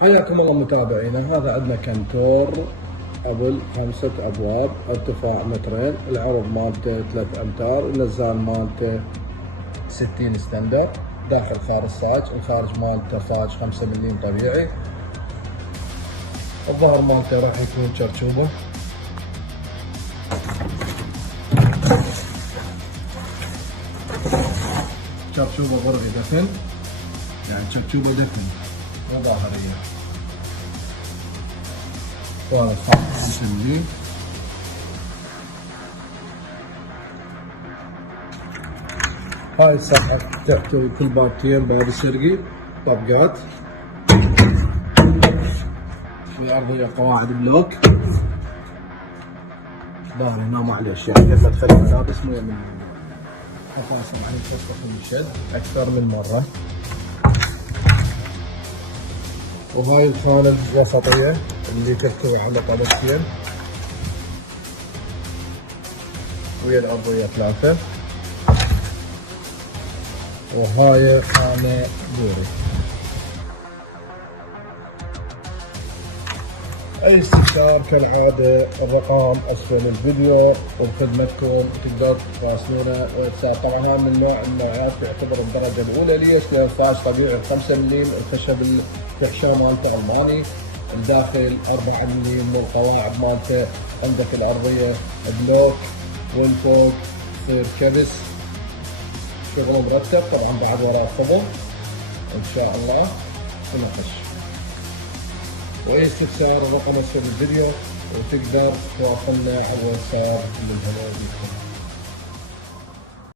حياكم الله متابعينا. هذا عندنا كنتور ابل 5 ابواب، ارتفاع مترين، العرض مالته 3 امتار، النزال مالته 60 ستاندر، داخل خارج صاج، الخارج مالته صاج 5 ملم طبيعي. الظهر مالته راح يكون شرشوبه، شرشوبه برغي دفن، يعني شرشوبه دفن مو ظاهريه. فارس 5 ملم. هاي الساعة تحتوي كل بابتين باب الشرقي، طبقات، والأرضية قواعد بلوك. ظهري هنا معليش يعني لما تخلي ملابس مو من أفاصل عن الفصل من الشد أكثر من مرة. وهاي الخانة الوسطية اللي تحتوي على طبقتين ويا الأرضية 3. وهاي خانة دوري. أي استفسار كالعادة الرقم أسفل الفيديو وبخدمتكم، تقدر تراسلونا واتساب. طبعا هاي من النوعيات تعتبر الدرجة الأولى. ليش؟ لأن صاج طبيعي 5 ملم، الخشب الفحشرة مالته ألماني، الداخل 4 ملم، والقواعد مالته عندك الأرضية بلوك والفوق تصير كبس. شغل مرتب طبعا بعد وراء صبغ ان شاء الله ونقش. واي استفسار الرقم اسفل الفيديو، وتقدر تواصلنا على الواتساب.